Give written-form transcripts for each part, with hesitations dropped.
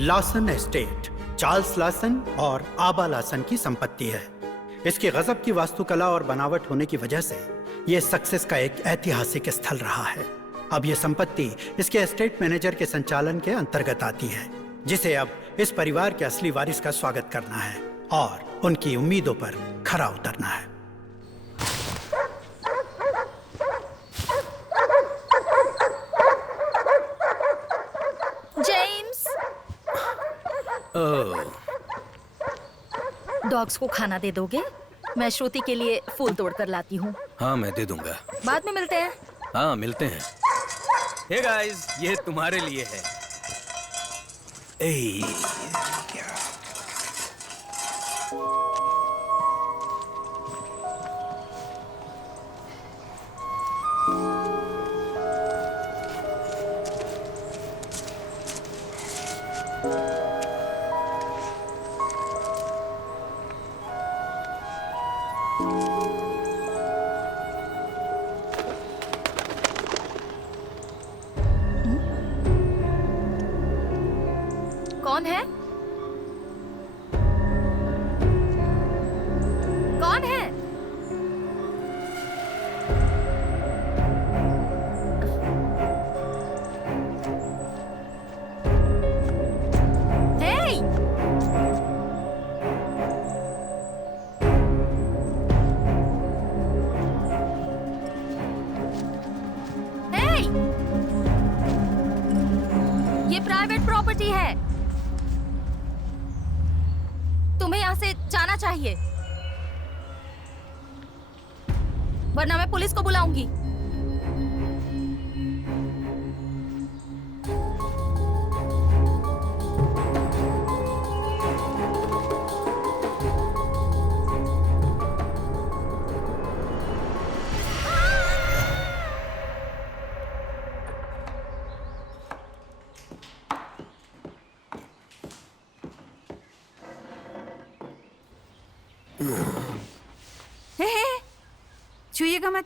Larsen estate Charles Larsen और आबा Larsen की संपत्ति है। इसकी गजब की वास्तुकला और बनावट होने की वजह से यह सक्सेस का एक ऐतिहासिक स्थल रहा है। अब यह संपत्ति इसके एस्टेट मैनेजर के संचालन के अंतर्गत आती है, जिसे अब इस परिवार के असली वारिस का स्वागत करना है और उनकी उम्मीदों पर खरा उतरना है। जेम्स, डॉग्स को खाना दे दोगे? मैं श्रुति के लिए फूल तोड़ कर लाती हूँ। हाँ, मैं दे दूंगा। बाद में मिलते हैं। हाँ, मिलते हैं। हे गाइस, ये तुम्हारे लिए है। कौन है? कौन है? हे! हे! ये प्राइवेट प्रॉपर्टी है। तुम्हें यहाँ से जाना चाहिए, वरना मैं पुलिस को बुलाऊंगी। छूइएगा मत।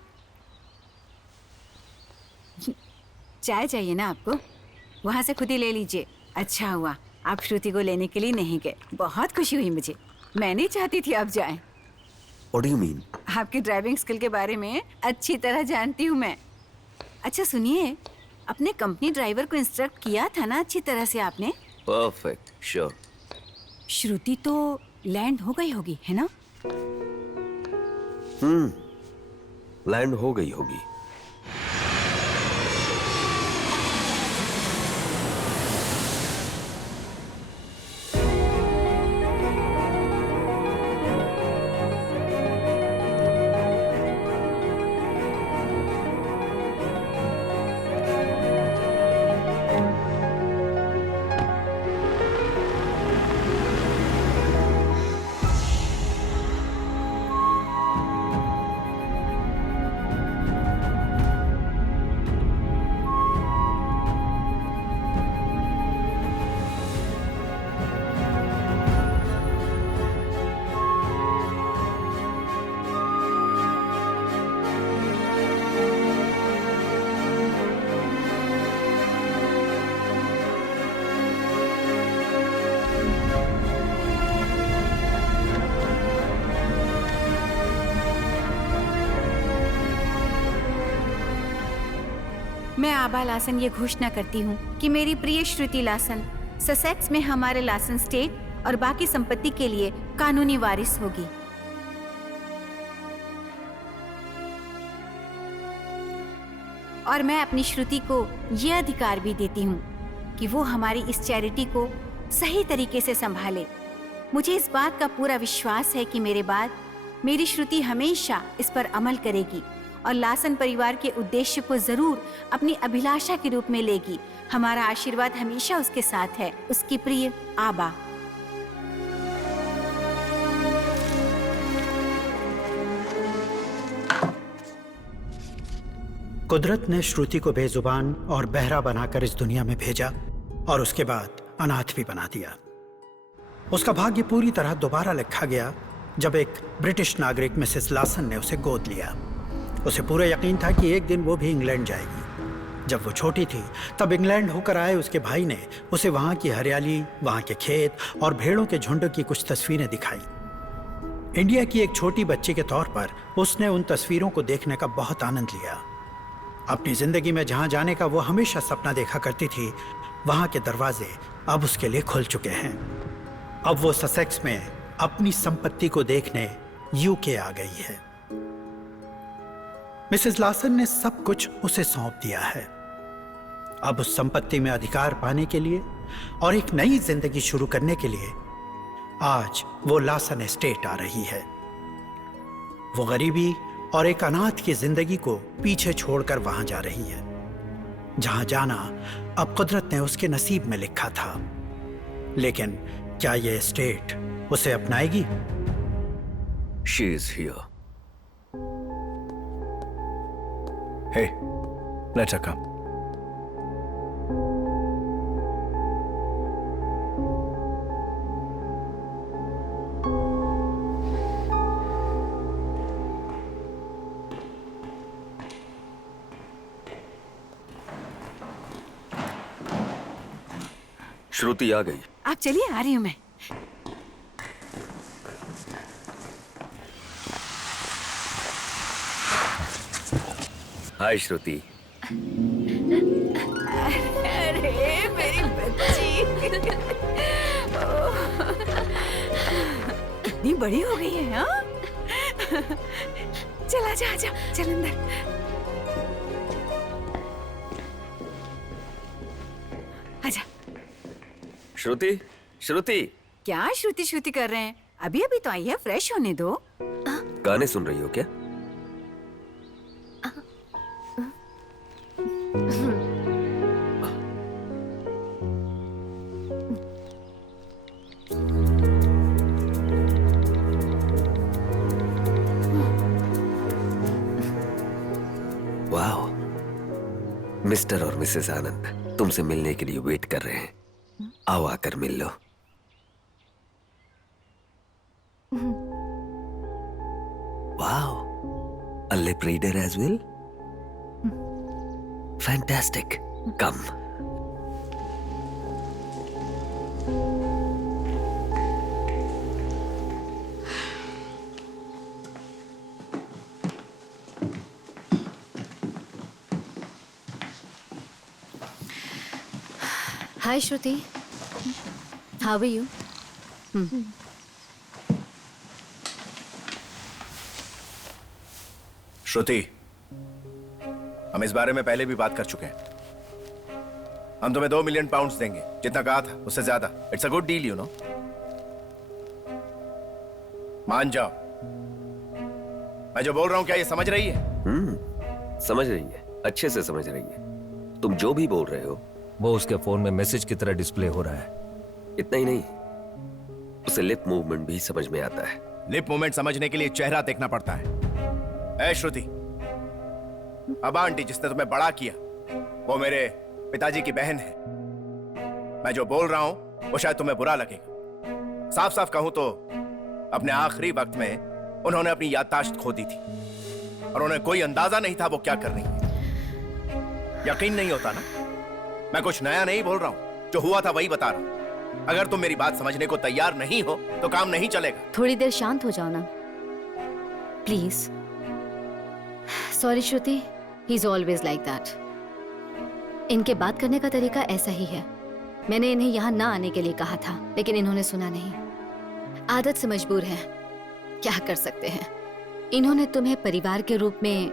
चाय चाहिए ना आपको? वहां से खुद ही ले लीजिए। अच्छा हुआ आप श्रुति को लेने के लिए नहीं गए। बहुत खुशी हुई मुझे। मैं नहीं चाहती थी आप जाएं। What do you mean? आपकी ड्राइविंग स्किल के बारे में अच्छी तरह जानती हूँ मैं। अच्छा अपने कंपनी ड्राइवर को इंस्ट्रक्ट किया था ना अच्छी तरह से आपने? Perfect, sure. श्रुति तो लैंड हो गई होगी, है ना? लैंड हो गई होगी। मैं आबा लासन ये घोषणा करती हूँ कि मेरी प्रिय श्रुति लासन ससेक्स में हमारे लासन स्टेट और बाकी संपत्ति के लिए कानूनी वारिस होगी। और मैं अपनी श्रुति को यह अधिकार भी देती हूँ कि वो हमारी इस चैरिटी को सही तरीके से संभाले। मुझे इस बात का पूरा विश्वास है कि मेरे बाद मेरी श्रुति हमेशा इस पर अमल करेगी और लासन परिवार के उद्देश्य को जरूर अपनी अभिलाषा के रूप में लेगी। हमारा आशीर्वाद हमेशा उसके साथ है। उसकी प्रिय आबा। कुदरत ने श्रुति को बेजुबान और बहरा बनाकर इस दुनिया में भेजा और उसके बाद अनाथ भी बना दिया। उसका भाग्य पूरी तरह दोबारा लिखा गया जब एक ब्रिटिश नागरिक मिसेस लासन ने उसे गोद लिया। उसे पूरा यकीन था कि एक दिन वो भी इंग्लैंड जाएगी, जब वो छोटी थी तब इंग्लैंड होकर आए उसके भाई ने उसे वहाँ की हरियाली, वहाँ के खेत और भेड़ों के झुंड की कुछ तस्वीरें दिखाई। इंडिया की एक छोटी बच्ची के तौर पर उसने उन तस्वीरों को देखने का बहुत आनंद लिया। अपनी जिंदगी में जहाँ जाने का वो हमेशा सपना देखा करती थी, वहाँ के दरवाजे अब उसके लिए खुल चुके हैं। अब वो ससेक्स में अपनी संपत्ति को देखने यूके आ गई है। मिसेस लासन ने सब कुछ उसे सौंप दिया है। अब उस संपत्ति में अधिकार पाने के लिए और एक नई जिंदगी शुरू करने के लिए आज वो लासन एस्टेट आ रही है। वो गरीबी और एक अनाथ की जिंदगी को पीछे छोड़कर वहां जा रही है, जहां जाना अब कुदरत ने उसके नसीब में लिखा था। लेकिन क्या ये एस्टेट उसे अपनाएगी? She is here. Hey, let her come. श्रुति आ गई। आप चलिए, आ रही हूँ मैं। हाय श्रुति। अरे मेरी बच्ची कितनी बड़ी हो गई है। हाँ, चल आजा आजा, चल अंदर। आजा। श्रुति, श्रुति। क्या श्रुति श्रुति कर रहे हैं? अभी अभी तो आई है, फ्रेश होने दो। गाने सुन रही हो क्या? वाह, मिस्टर और मिसेस आनंद तुमसे मिलने के लिए वेट कर रहे हैं। आओ आकर मिल लो। वाह, a lip reader as well? Fantastic. Come. Hi, Shruti. How are you? श्रुति, हम इस बारे में पहले भी बात कर चुके हैं। हम तुम्हें 2 मिलियन पाउंड्स देंगे, जितना कहा था उससे ज्यादा। It's a good deal, you know. मान जाओ। मैं जो बोल रहा हूं क्या ये समझ रही है? समझ रही है, अच्छे से समझ रही है। तुम जो भी बोल रहे हो वो उसके फोन में मैसेज की तरह डिस्प्ले हो रहा है। इतना ही नहीं, उसे लिप मूवमेंट भी समझ में आता है। लिप मूवमेंट समझने के लिए चेहरा देखना पड़ता है। ऐ श्रुति, अब आंटी जिसने तुम्हें बड़ा किया वो मेरे पिताजी की बहन है। मैं जो बोल रहा हूं वो शायद तुम्हें बुरा लगेगा। साफ साफ कहूं तो अपने आखिरी वक्त में उन्होंने अपनी याददाश्त खो दी थी और उन्हें कोई अंदाजा नहीं था वो क्या कर रही है। यकीन नहीं होता ना? मैं कुछ नया नहीं बोल रहा हूं, जो हुआ था वही बता रहा हूं। अगर तुम मेरी बात समझने को तैयार नहीं हो तो काम नहीं चलेगा। थोड़ी देर शांत हो जाओ ना, please. Sorry Shruti, he is always like that. इनके बात करने का तरीका ऐसा ही है। मैंने इन्हें यहाँ ना आने के लिए कहा था, लेकिन इन्होंने सुना नहीं। आदत से मजबूर है, क्या कर सकते हैं। इन्होंने तुम्हें परिवार के रूप में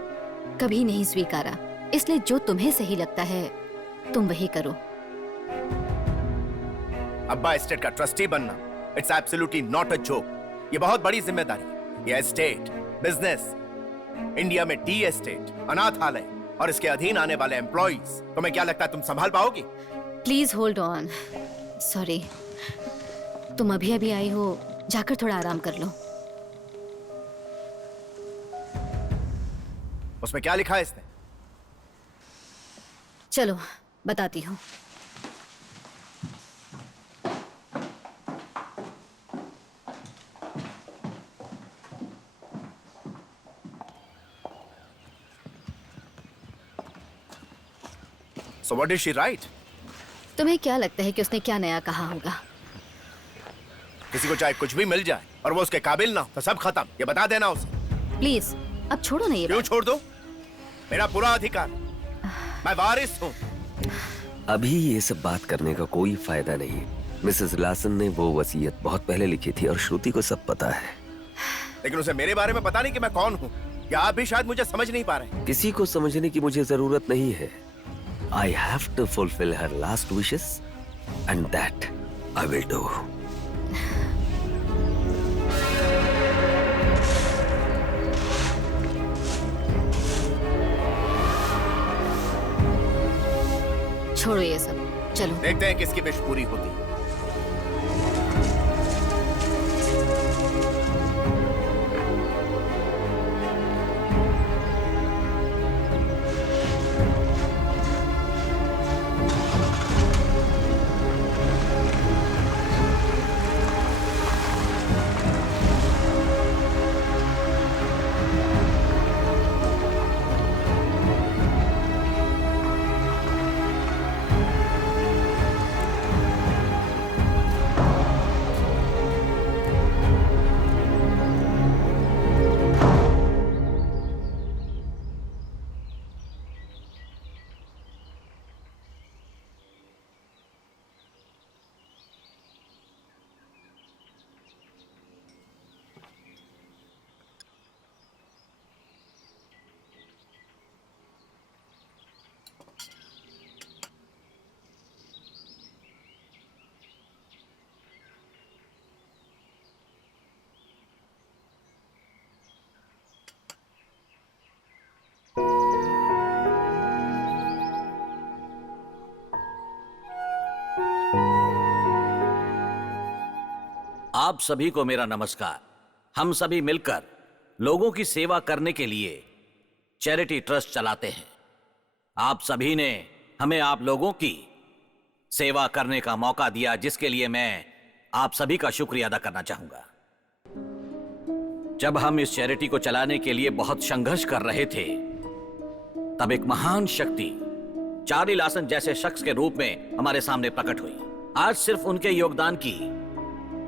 कभी नहीं स्वीकारा, इसलिए जो तुम्हें सही लगता है तुम वही करो। अब्बा एस्टेट का ट्रस्टी बनना, it's absolutely not a joke. ये बहुत बड़ी जिम्मेदारी है। ये एस्टेट, बिजनेस, इंडिया में टी एस्टेट, अनाथालय और इसके अधीन आने वाले एम्प्लॉइज, तुम्हें क्या लगता है तुम संभाल पाओगी? Please hold on. सॉरी, तुम अभी अभी आई हो, जाकर थोड़ा आराम कर लो। उसमें क्या लिखा है इसने? चलो बताती हूँ। So what did she write? तुम्हें क्या लगता है कि उसने क्या नया कहा होगा? किसी को चाहे कुछ भी मिल जाए और वो उसके काबिल ना हो तो सब खत्म, ये बता देना उसे। प्लीज अब छोड़ो ना ये क्यों बात। छोड़ दो? मेरा पूरा अधिकार, मैं वारिस हूँ। अभी ये सब बात करने का कोई फायदा नहीं। मिसेस लासन ने वो वसीयत बहुत पहले लिखी थी और श्रुति को सब पता है। लेकिन उसे मेरे बारे में पता नहीं कि मैं कौन हूँ, या आप भी शायद मुझे समझ नहीं पा रहे। किसी को समझने की मुझे जरूरत नहीं है। I have to fulfill her last wishes and that I will do. छोड़ो ये सब, चलो। देखते हैं किसकी विश पूरी होती है। आप सभी को मेरा नमस्कार। हम सभी मिलकर लोगों की सेवा करने के लिए चैरिटी ट्रस्ट चलाते हैं। आप सभी ने हमें आप लोगों की सेवा करने का मौका दिया, जिसके लिए मैं आप सभी का शुक्रिया अदा करना चाहूंगा। जब हम इस चैरिटी को चलाने के लिए बहुत संघर्ष कर रहे थे, तब एक महान शक्ति चार्ली लासन जैसे शख्स के रूप में हमारे सामने प्रकट हुई। आज सिर्फ उनके योगदान की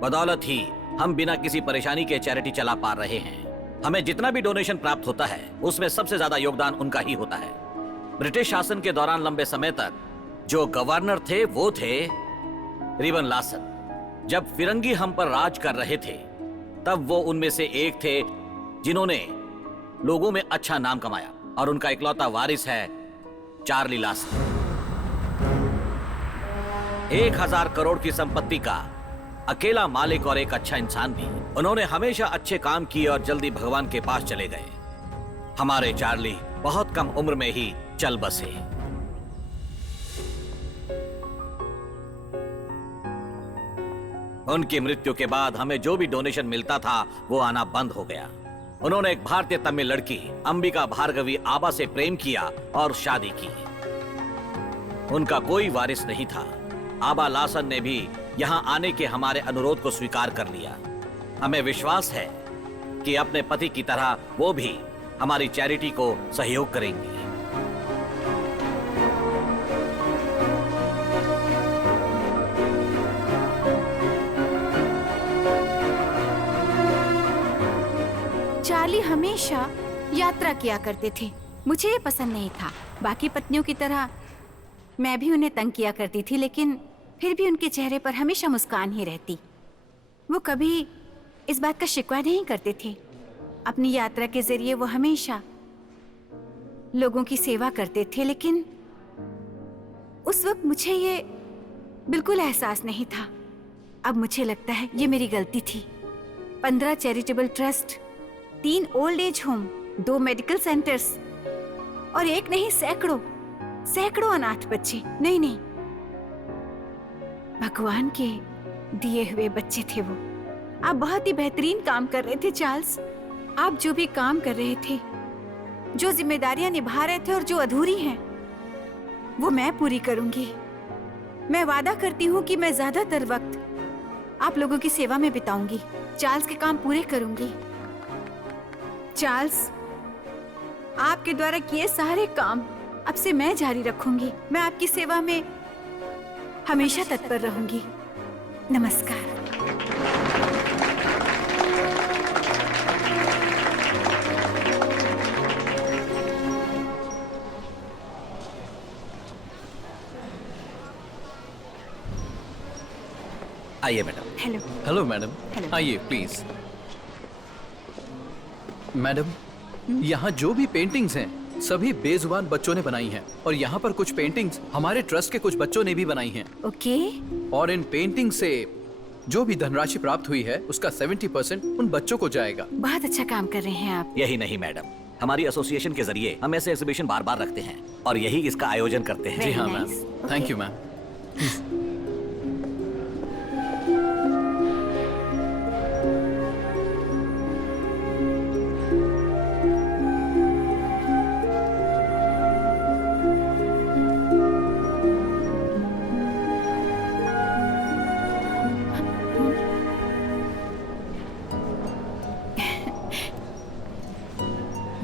बदौलत ही हम बिना किसी परेशानी के चैरिटी चला पा रहे हैं। हमें जितना भी डोनेशन प्राप्त होता है, उसमें सबसे ज्यादा योगदान उनका ही होता है। ब्रिटिश शासन के दौरान लंबे समय तक जो गवर्नर थे वो थे रिवन लासन। जब फिरंगी हम पर राज कर रहे थे, तब वो उनमें से एक थे जिन्होंने लोगों में अच्छा नाम कमाया, और उनका इकलौता वारिस है चार्ली लासन। 1000 करोड़ की संपत्ति का अकेला मालिक और एक अच्छा इंसान भी। उन्होंने हमेशा अच्छे काम किए और जल्दी भगवान के पास चले गए। हमारे चार्ली बहुत कम उम्र में ही चल बसे। उनकी मृत्यु के बाद हमें जो भी डोनेशन मिलता था वो आना बंद हो गया। उन्होंने एक भारतीय तमिल लड़की अंबिका भार्गवी आबा से प्रेम किया और शादी की। उनका कोई वारिस नहीं था। आबा लासन ने भी यहां आने के हमारे अनुरोध को स्वीकार कर लिया। हमें विश्वास है कि अपने पति की तरह वो भी हमारी चैरिटी को सहयोग करेंगी। चार्ली हमेशा यात्रा किया करते थे। मुझे ये पसंद नहीं था। बाकी पत्नियों की तरह मैं भी उन्हें तंग किया करती थी, लेकिन फिर भी उनके चेहरे पर हमेशा मुस्कान ही रहती। वो कभी इस बात का शिकवा नहीं करते थे। अपनी यात्रा के जरिए वो हमेशा लोगों की सेवा करते थे, लेकिन उस वक्त मुझे ये बिल्कुल एहसास नहीं था। अब मुझे लगता है ये मेरी गलती थी। 15 charitable trust, 3 old age home, 2 medical centres और एक नहीं सैकड़ों अनाथ बच्चे। नहीं, भगवान के दिए हुए बच्चे थे वो। आप बहुत ही बेहतरीन काम कर रहे थे चार्ल्स। आप जो भी काम कर रहे थे, जो जिम्मेदारियां निभा रहे थे और जो अधूरी हैं, वो मैं पूरी करूंगी। मैं वादा करती हूँ कि मैं ज्यादातर वक्त आप लोगों की सेवा में बिताऊंगी। चार्ल्स के काम पूरे करूंगी। चार्ल्स, आपके द्वारा किए सारे काम अब से मैं जारी रखूंगी। मैं आपकी सेवा में हमेशा तत्पर रहूंगी। नमस्कार। आइए madam. Hello. Hello madam, hello. आइए प्लीज। मैडम, यहाँ जो भी पेंटिंग्स हैं सभी बेजुबान बच्चों ने बनाई हैं और यहाँ पर कुछ पेंटिंग्स हमारे ट्रस्ट के कुछ बच्चों ने भी बनाई हैं ओके। और इन पेंटिंग से जो भी धनराशि प्राप्त हुई है उसका 70% उन बच्चों को जाएगा। बहुत अच्छा काम कर रहे हैं आप। यही नहीं मैडम, हमारी एसोसिएशन के जरिए हम ऐसे एग्जीबिशन बार बार रखते हैं और यही इसका आयोजन करते हैं। जी हाँ Very ma'am, nice. Thank Okay. You ma'am.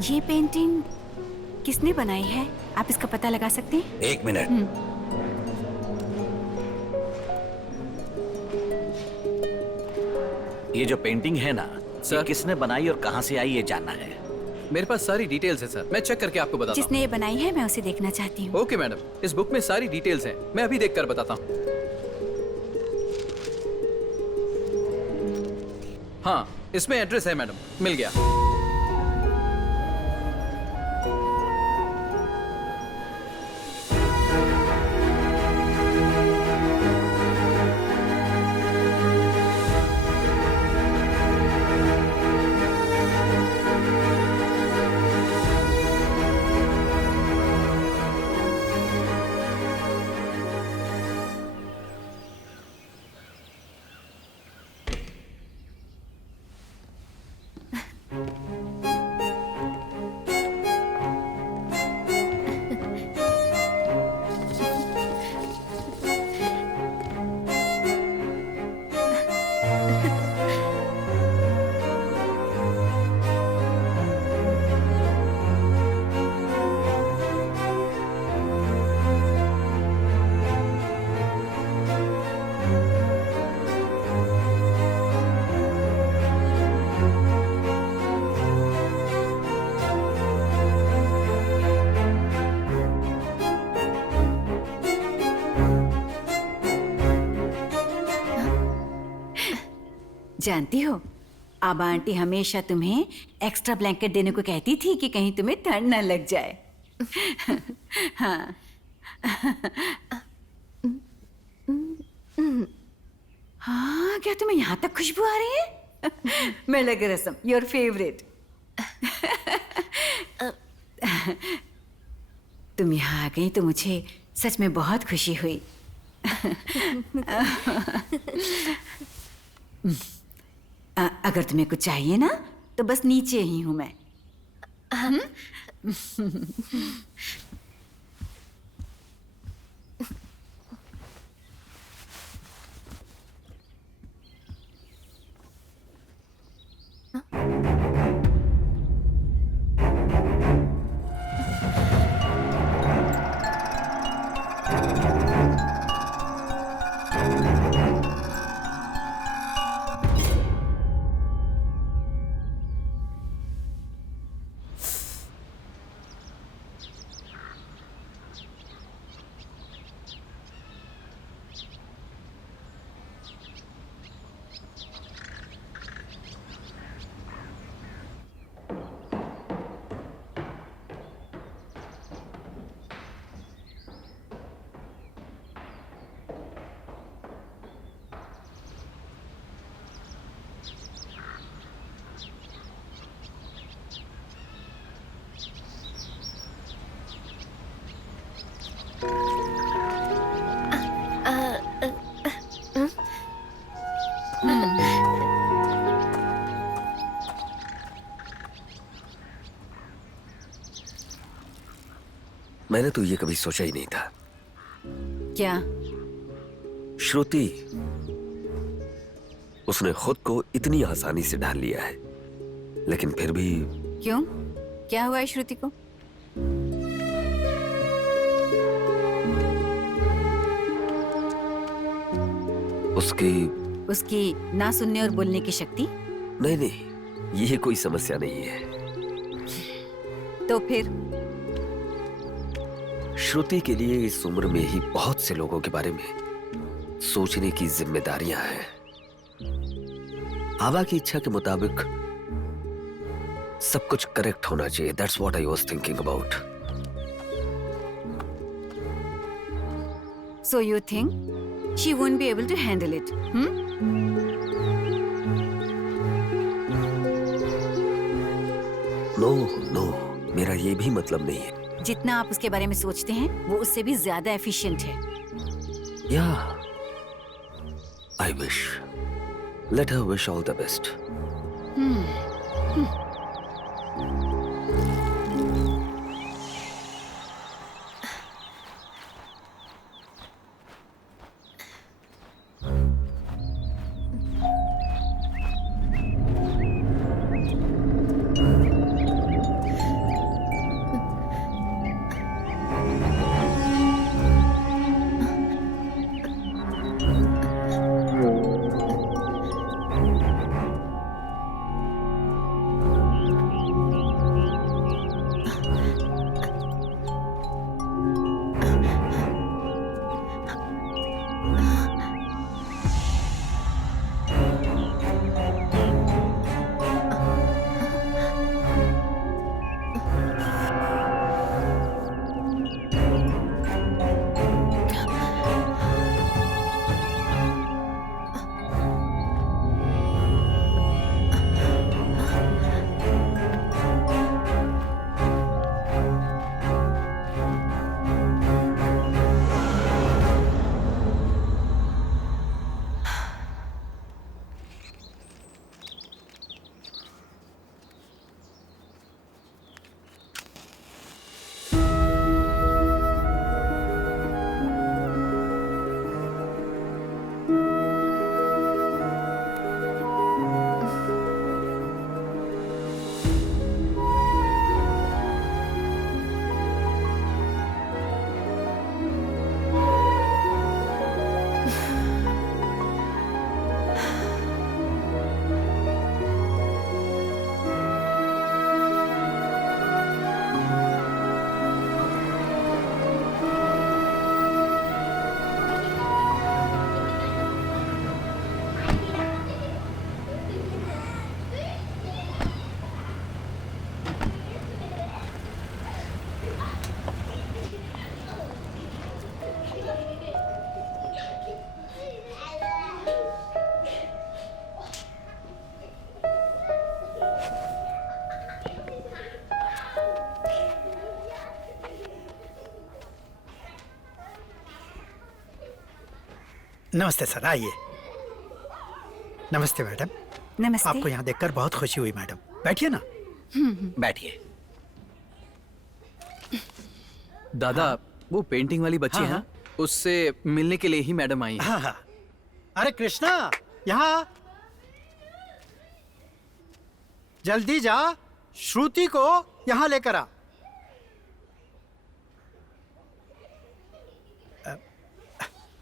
ये पेंटिंग किसने बनाई है? आप इसका पता लगा सकते हैं? एक मिनट। ये जो पेंटिंग है ना, ये सर। किसने बनाई और कहाँ से आई ये जानना है। मेरे पास सारी डिटेल्स है सर, मैं चेक करके आपको बताता जिसने ये बनाई है मैं उसे देखना चाहती हूँ। हूँ। ओके मैडम, इस बुक में सारी डिटेल्स हैं, मैं अभी देखकर बताता हूँ। हाँ, इसमें एड्रेस है मैडम, मिल गया। जानती हो, आबा आंटी हमेशा तुम्हें एक्स्ट्रा ब्लैंकेट देने को कहती थी कि कहीं तुम्हें ठंड न लग जाए। हाँ। हाँ, क्या तुम्हें यहाँ तक खुशबू आ रही है? मिर्लग रसम, योर फेवरेट। तुम यहाँ आ गई तो मुझे सच में बहुत खुशी हुई। अगर तुम्हें कुछ चाहिए ना तो बस नीचे ही हूं मैं। मैंने तो ये कभी सोचा ही नहीं था। क्या? श्रुति, उसने खुद को इतनी आसानी से ढाल लिया है, लेकिन फिर भी क्यों? क्या हुआ है श्रुति को? उसकी ना सुनने और बोलने की शक्ति? नहीं नहीं, ये कोई समस्या नहीं है। तो फिर? श्रुति के लिए इस उम्र में ही बहुत से लोगों के बारे में सोचने की जिम्मेदारियां हैं। आबा की इच्छा के मुताबिक सब कुछ करेक्ट होना चाहिए। That's what I was thinking about. So you think she won't be able to handle it? No, मेरा ये भी मतलब नहीं है। जितना आप उसके बारे में सोचते हैं वो उससे भी ज्यादा एफिशिएंट है। या I wish, let her wish all the best. नमस्ते सर, आइए। नमस्ते मैडम। नमस्ते। आपको यहाँ देखकर बहुत खुशी हुई मैडम। बैठिए ना। बैठिए। दादा, वो पेंटिंग वाली बच्ची है, उससे मिलने के लिए ही मैडम आई है। हाँ। अरे कृष्णा, यहाँ जल्दी जा, श्रुति को यहाँ लेकर आ।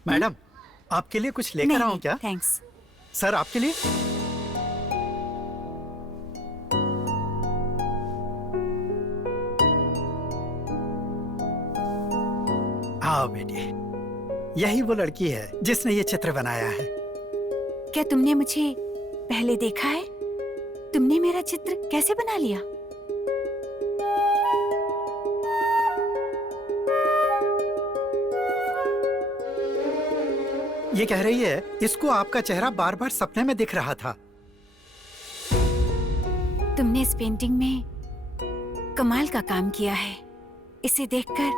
मैडम, आपके लिए कुछ लेकर आऊं क्या? थैंक्स। सर, आपके लिए? आओ बेटी, यही वो लड़की है जिसने ये चित्र बनाया है। क्या तुमने मुझे पहले देखा है? तुमने मेरा चित्र कैसे बना लिया? ये कह रही है इसको आपका चेहरा बार बार सपने में दिख रहा था। तुमने इस पेंटिंग में कमाल का काम किया है। इसे देखकर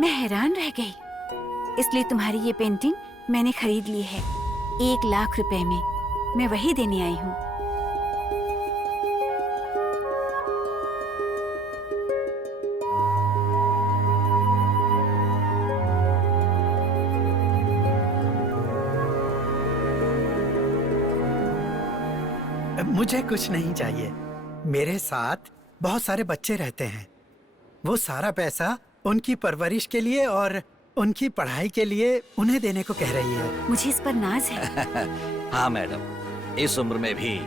मैं हैरान रह गई। इसलिए तुम्हारी ये पेंटिंग मैंने खरीद ली है 1 लाख रुपए में। मैं वही देने आई हूँ। मुझे कुछ नहीं चाहिए। मेरे साथ बहुत सारे बच्चे रहते हैं। वो सारा पैसा उनकी परवरिश के लिए और उनकी पढ़ाई के लिए उन्हें देने को कह रही है। मुझे इस पर नाज है। हाँ मैडम, इस उम्र में भी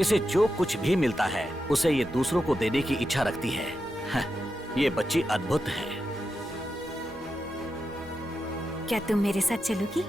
इसे जो कुछ भी मिलता है उसे ये दूसरों को देने की इच्छा रखती है। हाँ, ये बच्ची अद्भुत है। क्या तुम मेरे साथ चलोगी?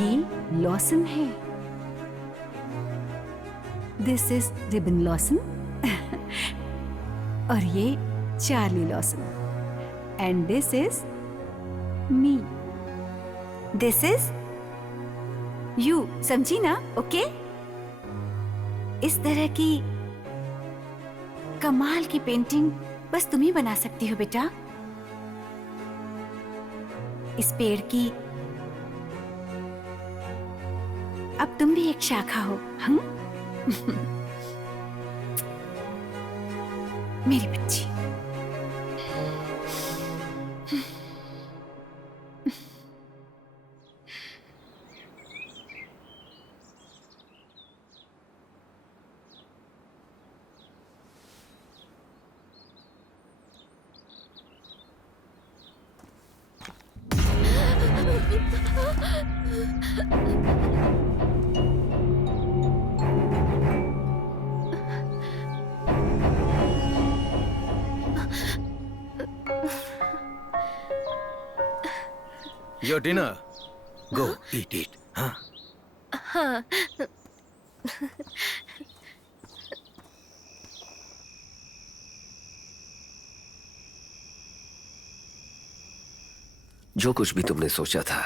ये लॉसन है। दिस इज रिबन लॉसन और ये Charlie Lawson and this is me. This is you, समझी ना? ओके? इस तरह की कमाल की पेंटिंग बस तुम ही बना सकती हो बेटा। इस पेड़ की अब तुम भी एक शाखा हो। हम मेरी बच्ची। Your dinner. Go eat it. हाँ? जो कुछ भी तुमने सोचा था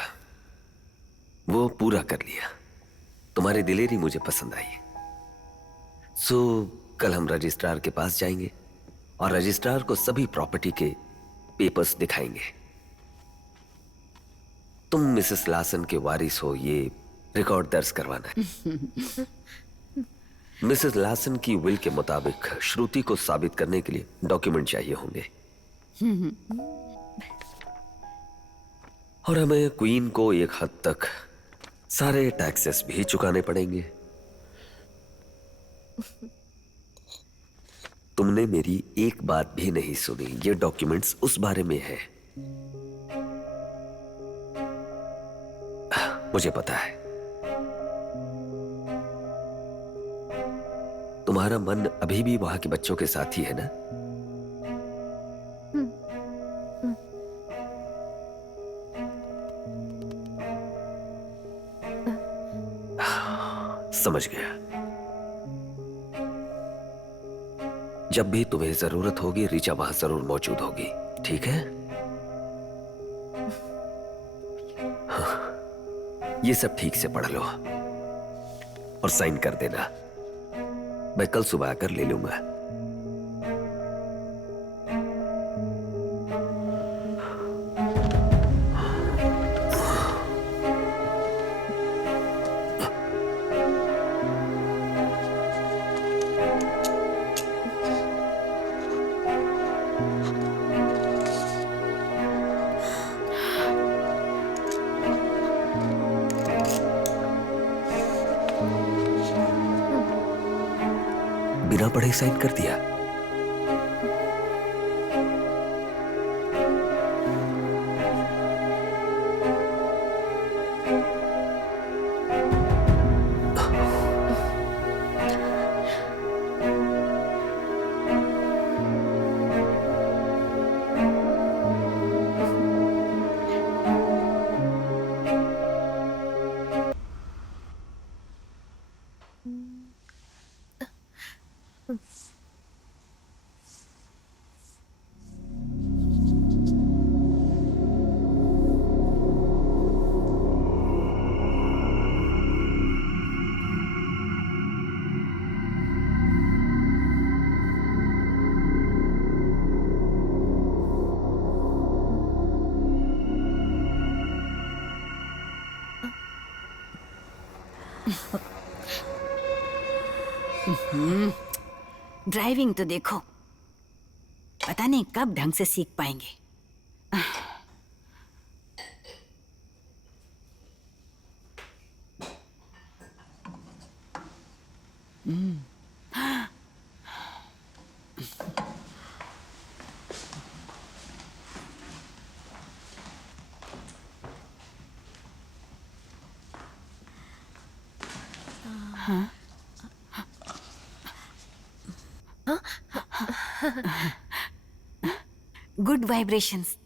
वो पूरा कर लिया। तुम्हारी दिलेरी मुझे पसंद आई। सो कल हम रजिस्ट्रार के पास जाएंगे और रजिस्ट्रार को सभी प्रॉपर्टी के पेपर्स दिखाएंगे। तुम मिसेस लासन के वारिस हो, ये रिकॉर्ड दर्ज करवाना है। मिसेस लासन की विल के मुताबिक श्रुति को साबित करने के लिए डॉक्यूमेंट चाहिए होंगे और हमें क्वीन को एक हद तक सारे टैक्सेस भी चुकाने पड़ेंगे। तुमने मेरी एक बात भी नहीं सुनी। ये डॉक्यूमेंट्स उस बारे में है। मुझे पता है तुम्हारा मन अभी भी वहां के बच्चों के साथ ही है ना? समझ गया। जब भी तुम्हें जरूरत होगी रीचा वहां जरूर मौजूद होगी, ठीक है? हाँ, ये सब ठीक से पढ़ लो और साइन कर देना। मैं कल सुबह आकर ले लूंगा। बिना पढ़े साइन कर दिया। ड्राइविंग तो देखो, पता नहीं कब ढंग से सीख पाएंगे। Good vibrations.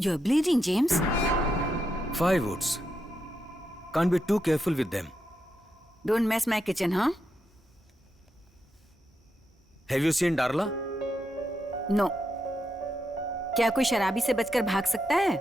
You're bleeding, James. 5 woods. Can't be too careful with them. Don't mess my kitchen, huh? Have you seen Darla? No. क्या कोई शराबी से बचकर भाग सकता है?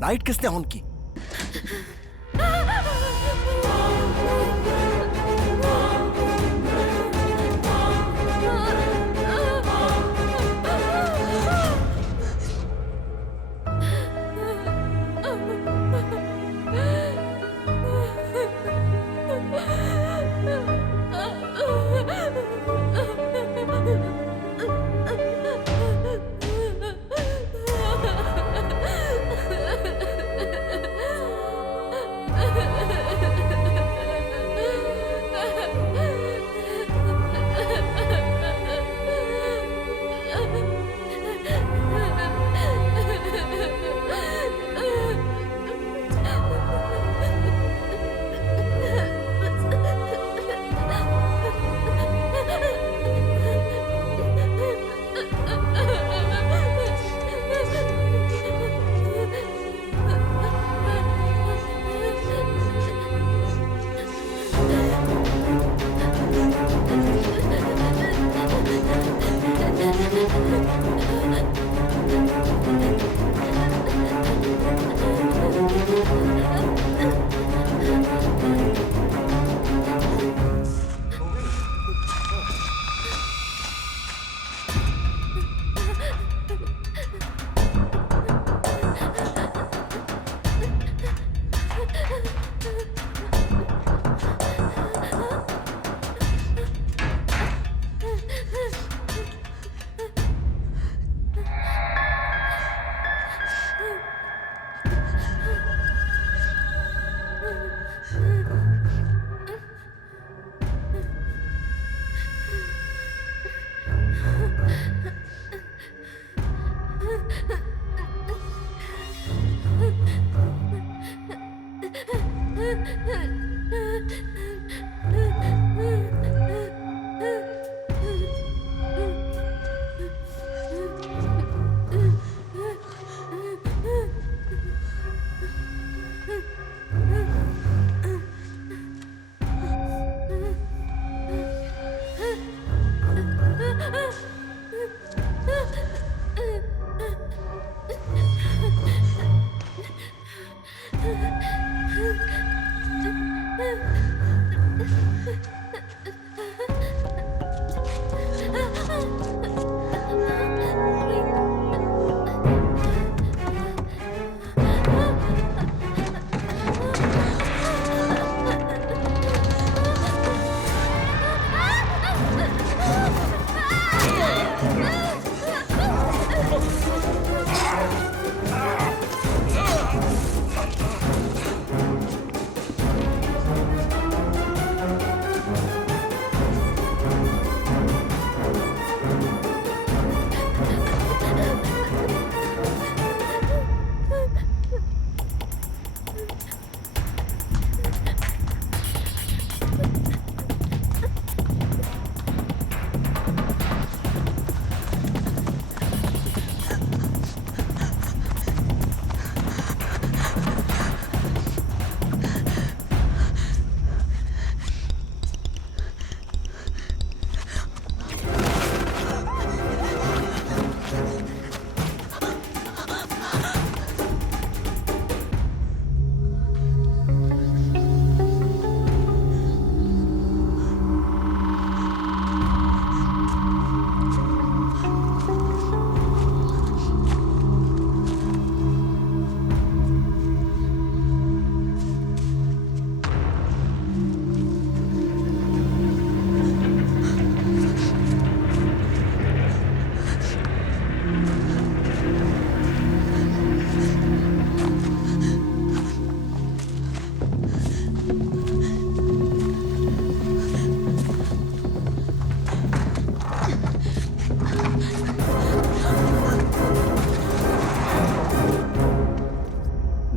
लाइट किसने ऑन की?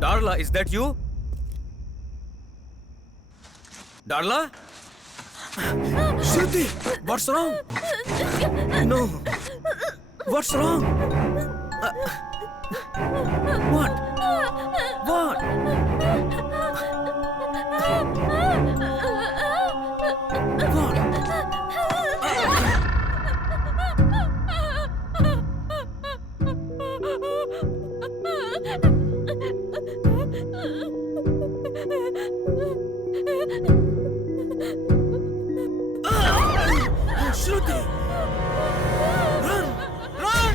Darla, is that you? Darla? Shruti, what's wrong? No. What's wrong? What? What? Shruti! Run! Run!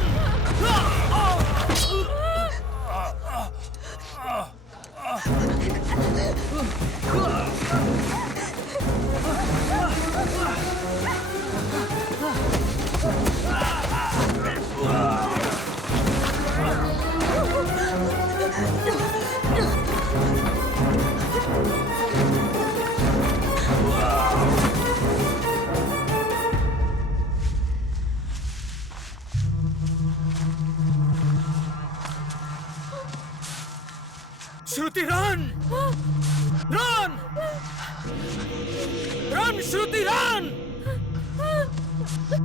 Shruti run! Run! Run Shruti run!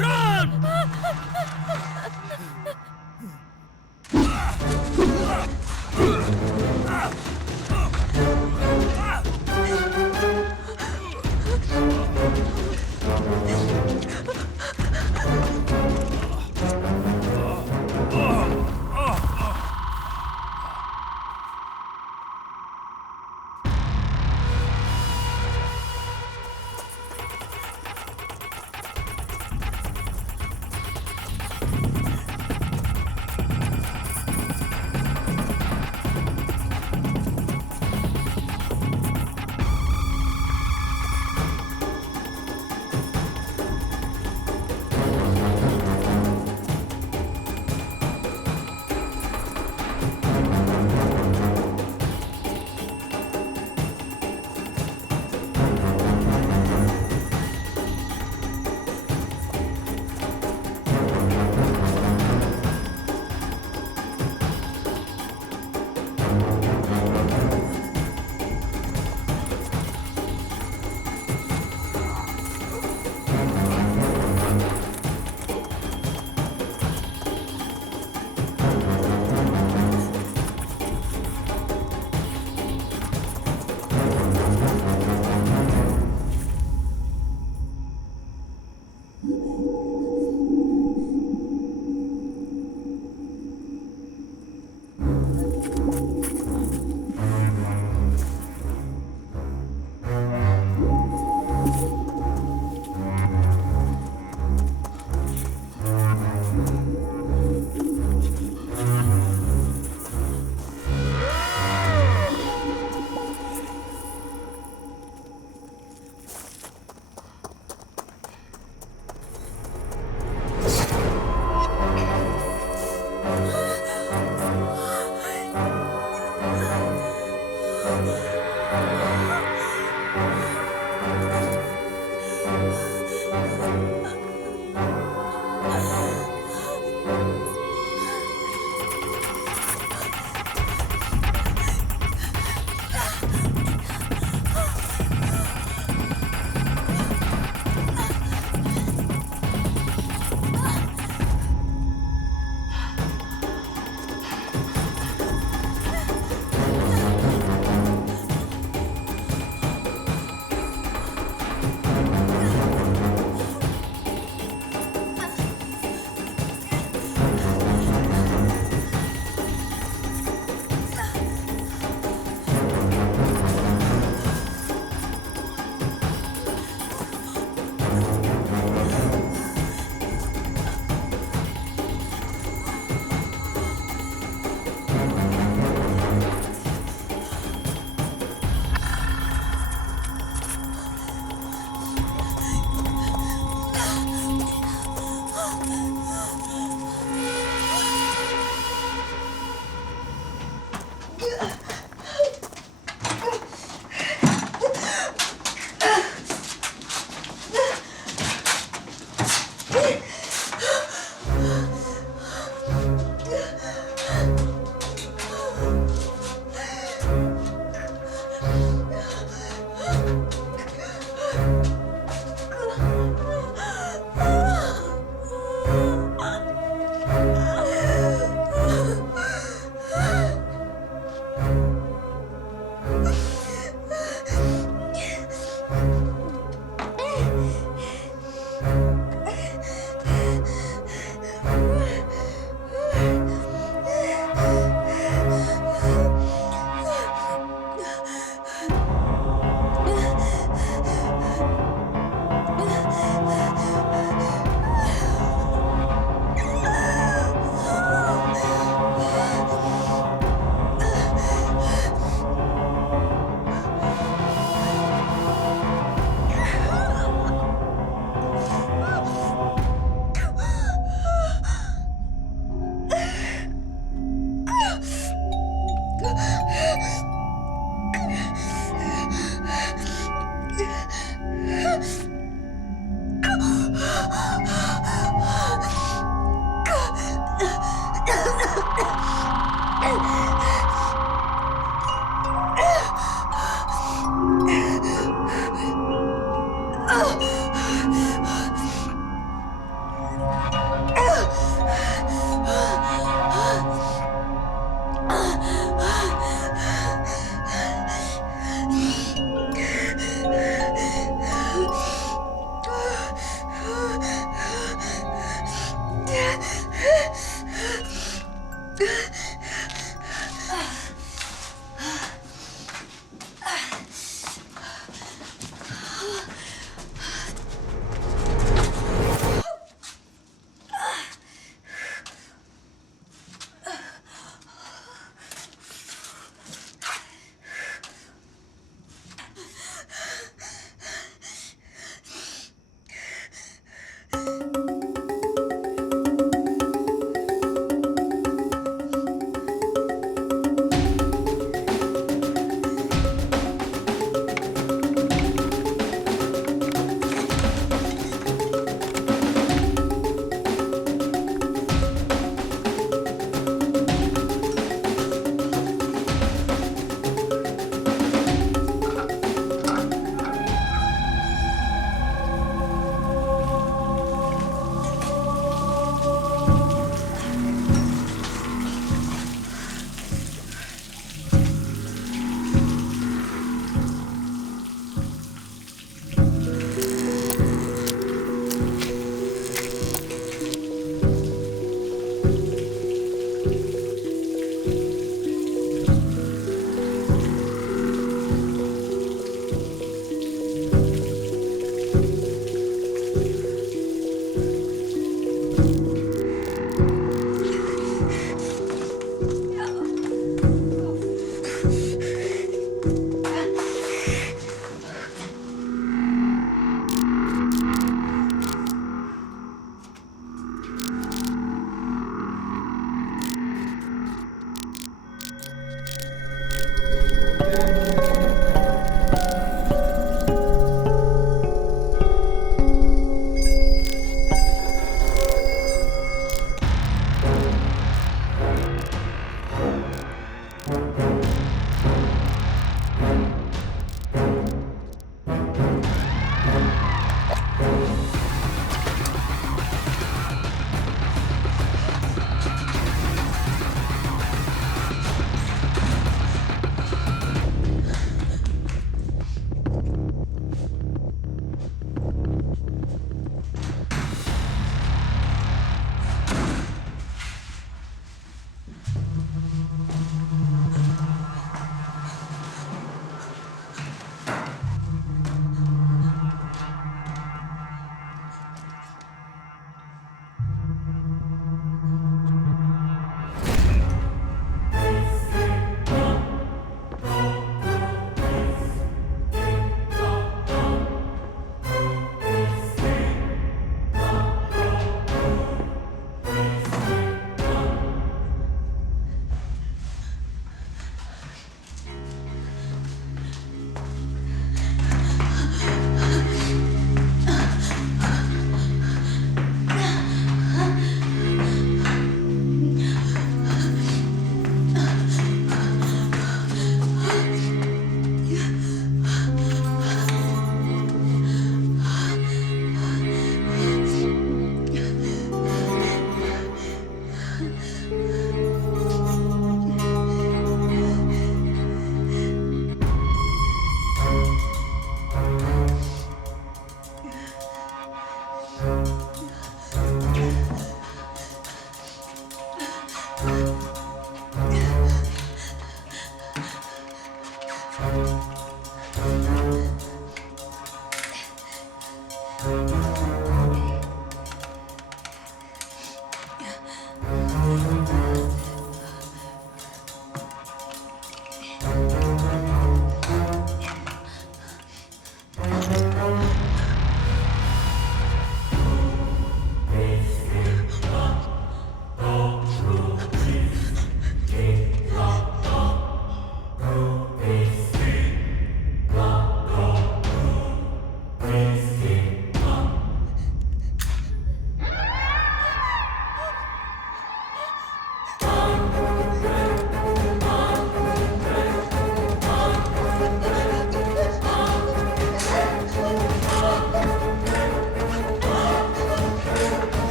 Run!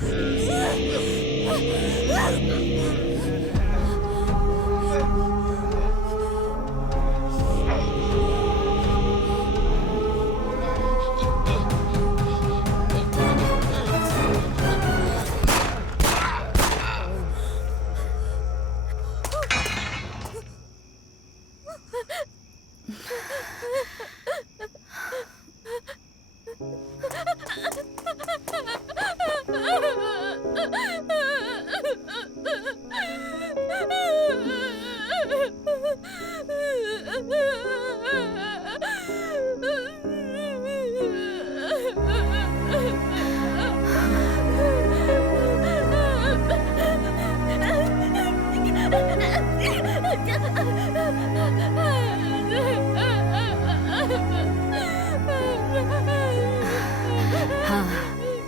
हाँ,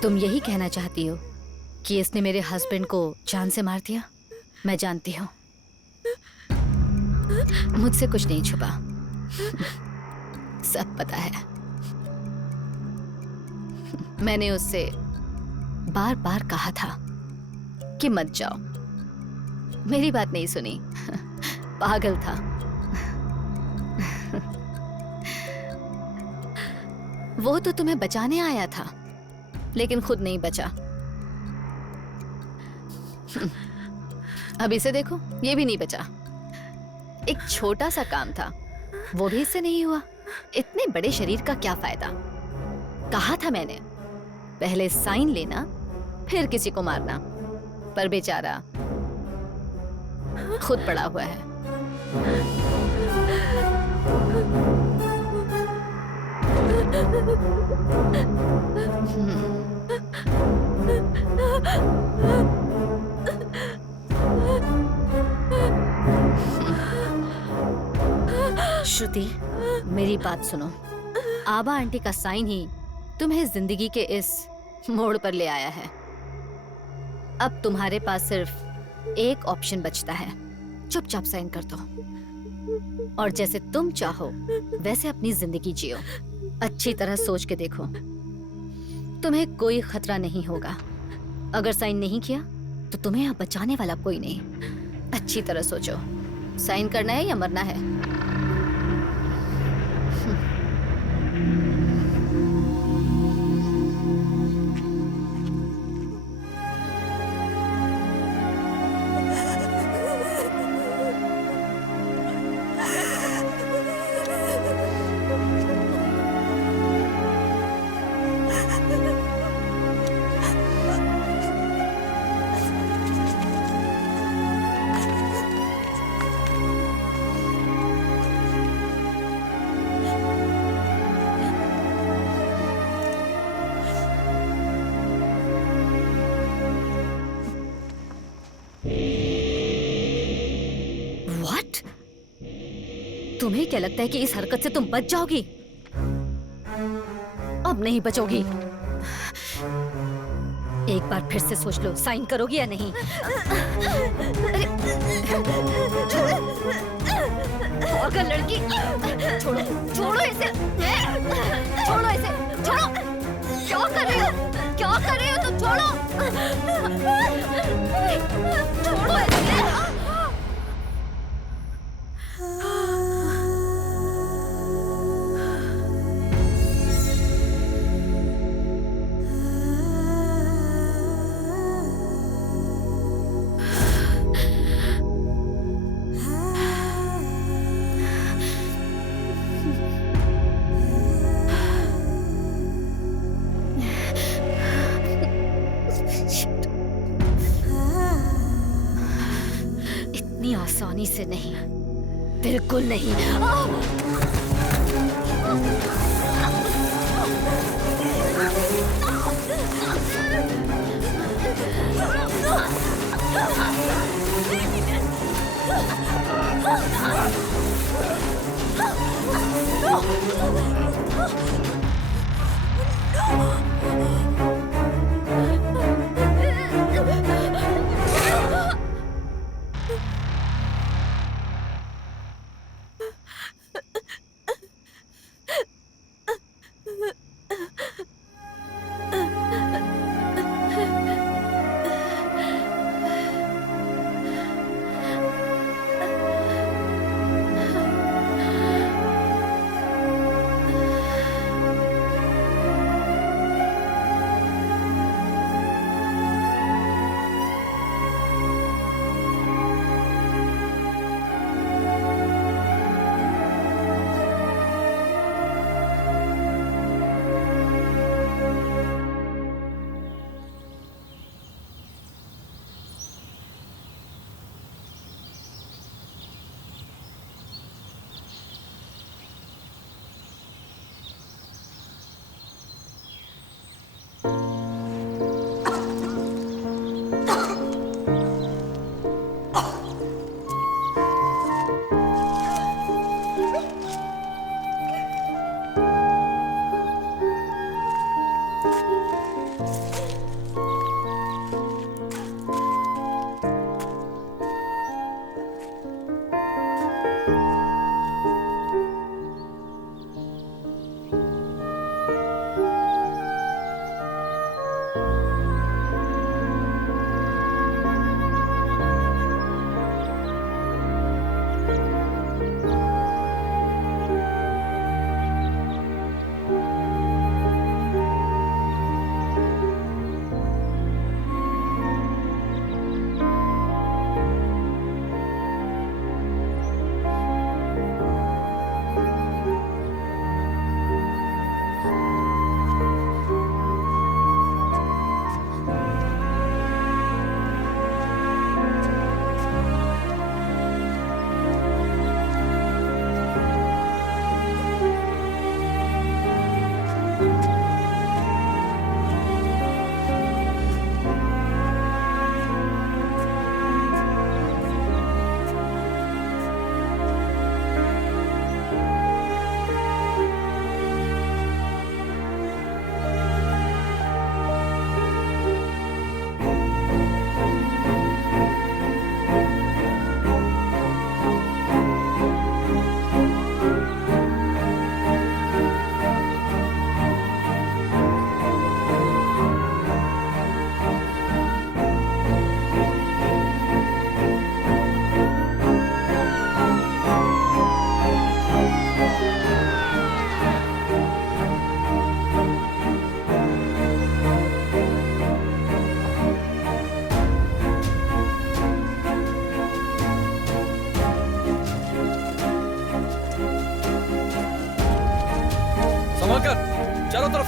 तुम यही कहना चाहती हो कि इसने मेरे हस्बैंड को जान से मार दिया? मैं जानती हूँ, मुझसे कुछ नहीं छुपा, सब पता है। मैंने उससे बार बार कहा था कि मत जाओ, मेरी बात नहीं सुनी, पागल था। वो तो तुम्हें बचाने आया था, लेकिन खुद नहीं बचा। अब इसे देखो, ये भी नहीं बचा। एक छोटा सा काम था, वो भी इससे नहीं हुआ। इतने बड़े शरीर का क्या फायदा? कहा था मैंने, पहले साइन लेना, फिर किसी को मारना। पर बेचारा खुद पड़ा हुआ है। श्रुति, मेरी बात सुनो। आबा आंटी का साइन ही तुम्हें जिंदगी के इस मोड़ पर ले आया है। अब तुम्हारे पास सिर्फ एक ऑप्शन बचता है, चुपचाप साइन कर दो और जैसे तुम चाहो वैसे अपनी जिंदगी जियो। अच्छी तरह सोच के देखो, तुम्हें कोई खतरा नहीं होगा। अगर साइन नहीं किया तो तुम्हें अब बचाने वाला कोई नहीं। अच्छी तरह सोचो, साइन करना है या मरना है? तुम्हें क्या लगता है कि इस हरकत से तुम बच जाओगी? अब नहीं बचोगी। एक बार फिर से सोच लो, साइन करोगी या नहीं? अरे, पागल लड़की, छोड़ो, छोड़ो इसे, छोड़ो इसे, छोड़ो। क्या कर रहे हो? क्या कर रहे हो तुम? छोड़ो, छोड़ो इसे। आसानी से नहीं, बिल्कुल नहीं।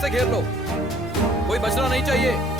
से घेर लो, कोई बचना नहीं चाहिए।